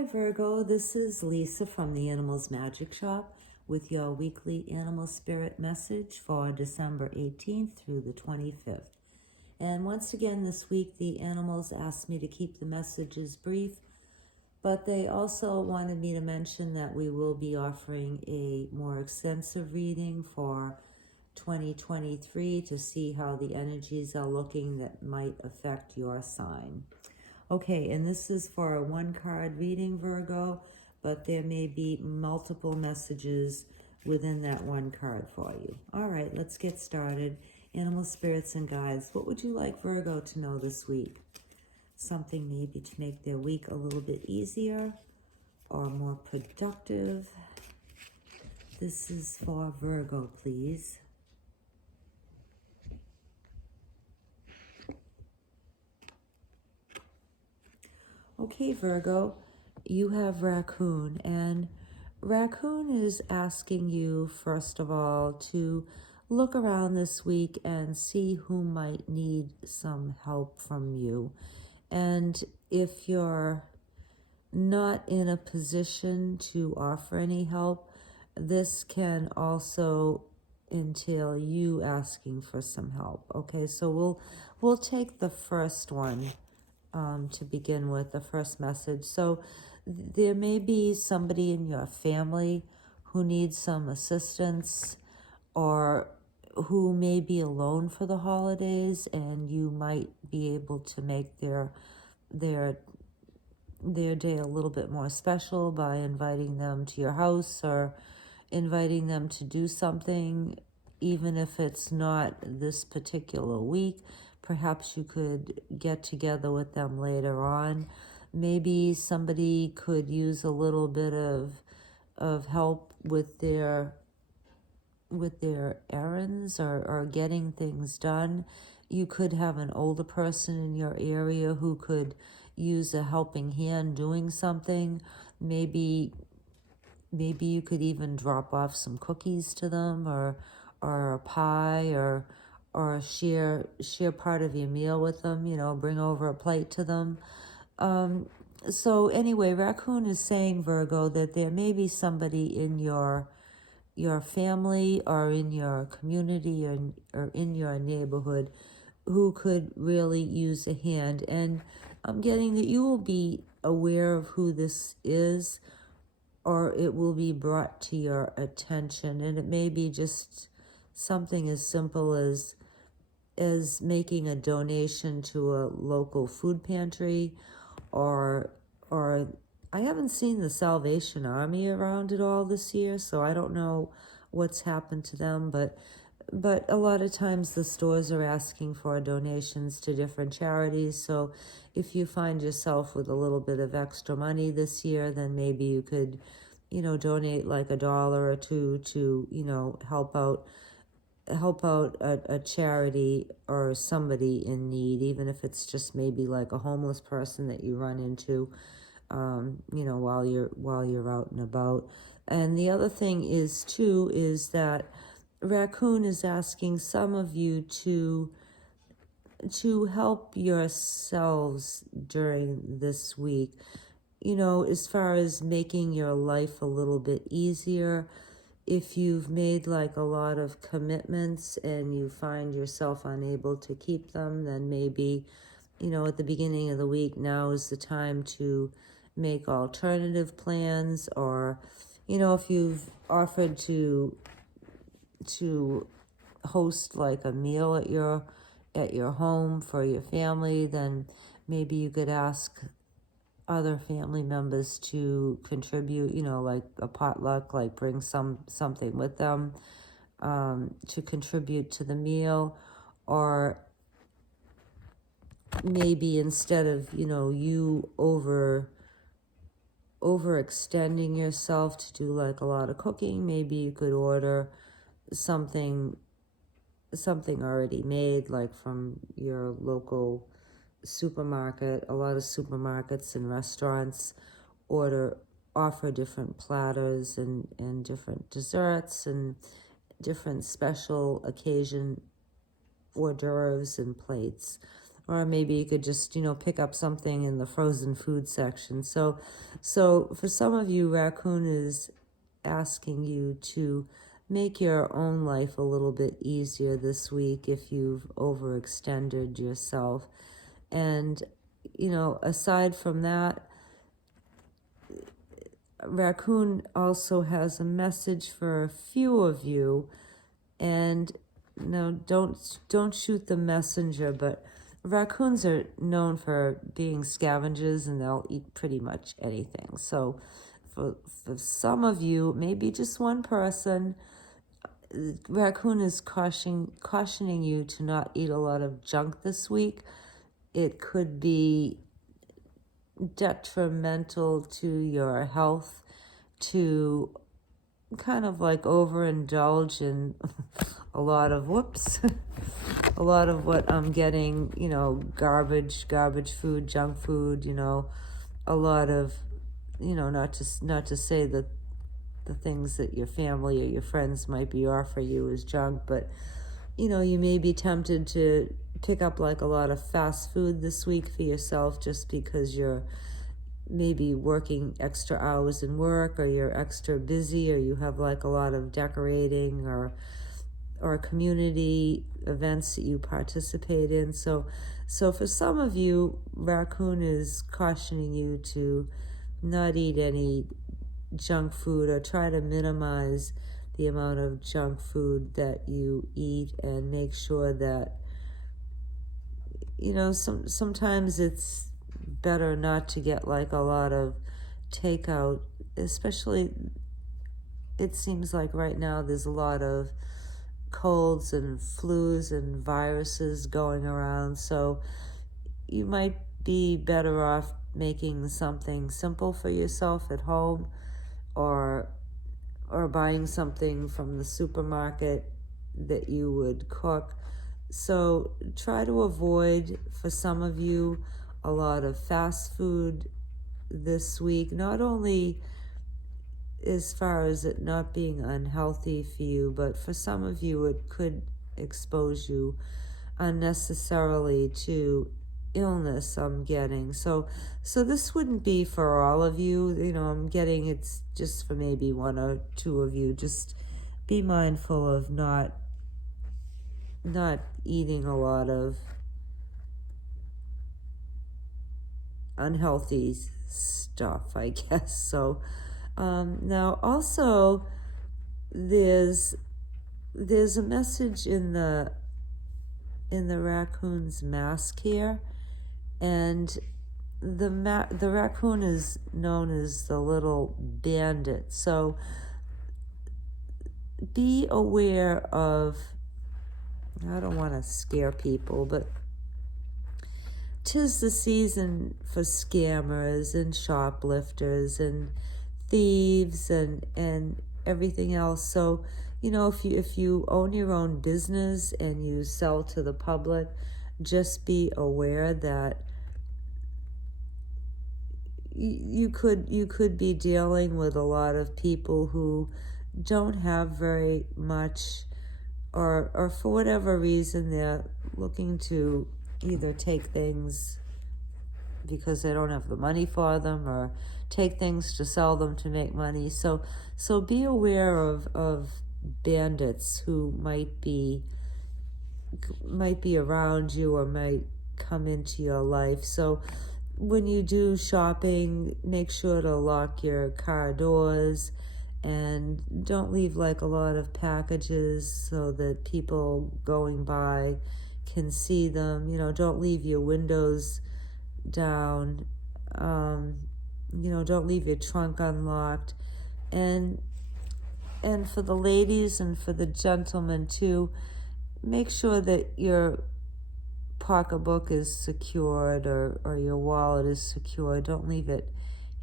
Hi Virgo, this is Lisa from the Animals Magic Shop with your weekly animal spirit message for December 18th through the 25th. And once again this week the animals asked me to keep the messages brief, but they also wanted me to mention that we will be offering a more extensive reading for 2023 to see how the energies are looking that might affect your sign. Okay, and this is for a one-card reading, Virgo, but there may be multiple messages within that one card for you. All right, let's get started. Animal spirits and guides, what would you like Virgo to know this week? Something maybe to make their week a little bit easier or more productive. This is for Virgo, please. Okay, Virgo, you have Raccoon, and Raccoon is asking you, first of all, to look around this week and see who might need some help from you. And if you're not in a position to offer any help, this can also entail you asking for some help. Okay, so we'll take the first one to begin with, the first message. So there may be somebody in your family who needs some assistance, or who may be alone for the holidays, and you might be able to make their day a little bit more special by inviting them to your house or inviting them to do something, even if it's not this particular week. Perhaps you could get together with them later on. Maybe somebody could use a little bit of help with their errands or getting things done. You could have an older person in your area who could use a helping hand doing something. Maybe you could even drop off some cookies to them, or a pie, or share part of your meal with them, bring over a plate to them. So anyway, Raccoon is saying, Virgo, that there may be somebody in your family or in your community or in your neighborhood who could really use a hand. And I'm getting that you will be aware of who this is, or it will be brought to your attention. And it may be just something as simple as making a donation to a local food pantry, or I haven't seen the Salvation Army around at all this year, so I don't know what's happened to them, but a lot of times the stores are asking for donations to different charities. So if you find yourself with a little bit of extra money this year, then maybe you could, donate like $1 or $2 to, help out a charity or somebody in need, even if it's just maybe like a homeless person that you run into, while you're out and about. And the other thing is that Raccoon is asking some of you to help yourselves during this week, as far as making your life a little bit easier. If you've made like a lot of commitments and you find yourself unable to keep them, then maybe, at the beginning of the week, now is the time to make alternative plans. Or, if you've offered to host like a meal at your home for your family, then maybe you could ask other family members to contribute, like a potluck, like bring something with them to contribute to the meal. Or maybe instead of, you overextending yourself to do like a lot of cooking, maybe you could order something already made, like from your local supermarket. A lot of supermarkets and restaurants offer different platters and different desserts and different special occasion hors d'oeuvres and plates. or maybe you could just, pick up something in the frozen food section. So for some of you, raccoon is asking you to make your own life a little bit easier this week if you've overextended yourself. And, aside from that, raccoon also has a message for a few of you. And no, don't shoot the messenger, but raccoons are known for being scavengers and they'll eat pretty much anything. So for some of you, maybe just one person, raccoon is cautioning you to not eat a lot of junk this week. It could be detrimental to your health to kind of like overindulge in a lot of a lot of what I'm getting, garbage food, junk food, a lot of, not to say that the things that your family or your friends might be offering you is junk, but you may be tempted to pick up like a lot of fast food this week for yourself just because you're maybe working extra hours in work, or you're extra busy, or you have like a lot of decorating or community events that you participate in. So for some of you, raccoon is cautioning you to not eat any junk food, or try to minimize the amount of junk food that you eat, and make sure that, sometimes it's better not to get like a lot of takeout, especially it seems like right now there's a lot of colds and flus and viruses going around, so you might be better off making something simple for yourself at home, or buying something from the supermarket that you would cook. So try to avoid, for some of you, a lot of fast food this week, not only as far as it not being unhealthy for you, but for some of you it could expose you unnecessarily to illness, I'm getting. So this wouldn't be for all of you, I'm getting it's just for maybe one or two of you. Just be mindful of not eating a lot of unhealthy stuff, I guess. So now also there's a message in the raccoon's mask here, and the raccoon is known as the little bandit. So be aware of, I don't want to scare people, but 'tis the season for scammers and shoplifters and thieves and everything else. So, if you own your own business and you sell to the public, just be aware that you could be dealing with a lot of people who don't have very much, or for whatever reason they're looking to either take things because they don't have the money for them, or take things to sell them to make money. So be aware of bandits who might be around you or might come into your life. So when you do shopping, make sure to lock your car doors, and don't leave like a lot of packages so that people going by can see them. Don't leave your windows down. Don't leave your trunk unlocked. And for the ladies and for the gentlemen too, make sure that your pocketbook is secured, or your wallet is secure. Don't leave it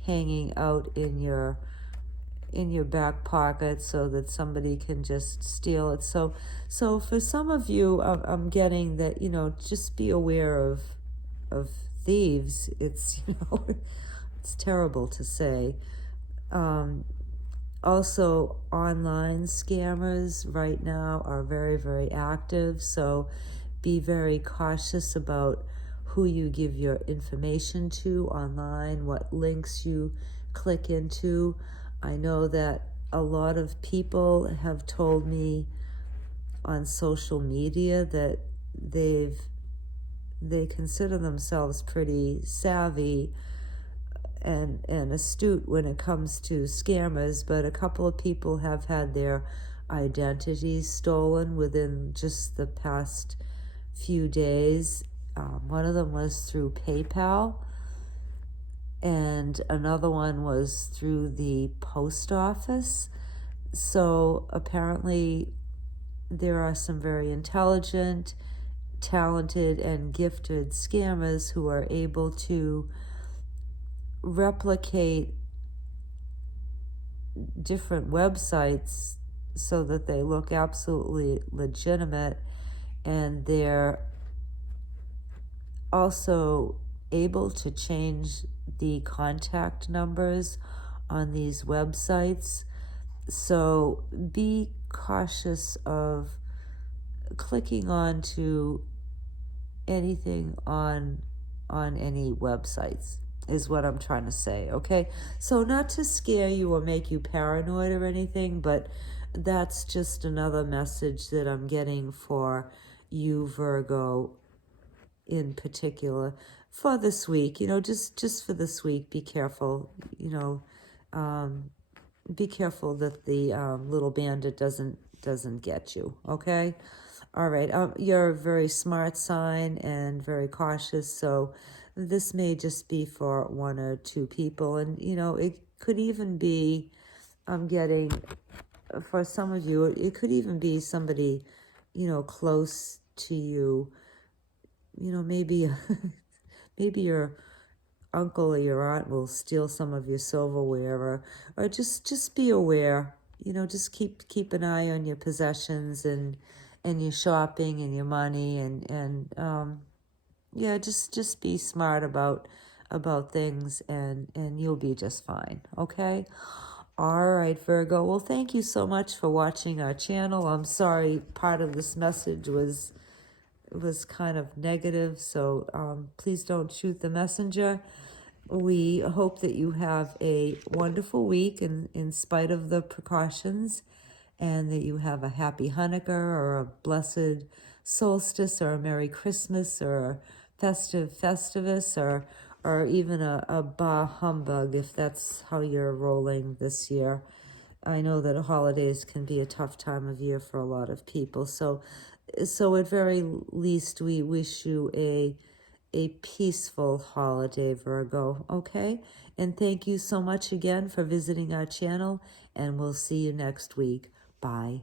hanging out in your back pocket so that somebody can just steal it. So for some of you, I'm getting that, just be aware of thieves. It's, it's terrible to say. Also, online scammers right now are very, very active, so be very cautious about who you give your information to online, what links you click into. I know that a lot of people have told me on social media that they consider themselves pretty savvy and astute when it comes to scammers, but a couple of people have had their identities stolen within just the past few days. One of them was through PayPal, and another one was through the post office. So apparently there are some very intelligent, talented, and gifted scammers who are able to replicate different websites so that they look absolutely legitimate, and they're also able to change the contact numbers on these websites. So be cautious of clicking on to anything on any websites, is what I'm trying to say, okay? So not to scare you or make you paranoid or anything, but that's just another message that I'm getting for you, Virgo, in particular, for this week. Just for this week, be careful, be careful that the little bandit doesn't get you, okay? All right, you're a very smart sign and very cautious, so this may just be for one or two people, and it could even be, I'm getting, for some of you, it could even be somebody, close to you, maybe maybe your uncle or your aunt will steal some of your silverware, or just be aware, just keep an eye on your possessions and your shopping and your money, and yeah, just be smart about things, and you'll be just fine, okay? All right, Virgo, well, thank you so much for watching our channel. I'm sorry part of this message was kind of negative, so please don't shoot the messenger. We hope that you have a wonderful week in spite of the precautions, and that you have a happy Hanukkah or a blessed solstice or a Merry Christmas or a festive Festivus, or even a bah humbug, if that's how you're rolling this year. I know that holidays can be a tough time of year for a lot of people, so at very least we wish you a peaceful holiday, Virgo, okay? And thank you so much again for visiting our channel, and we'll see you next week. Bye.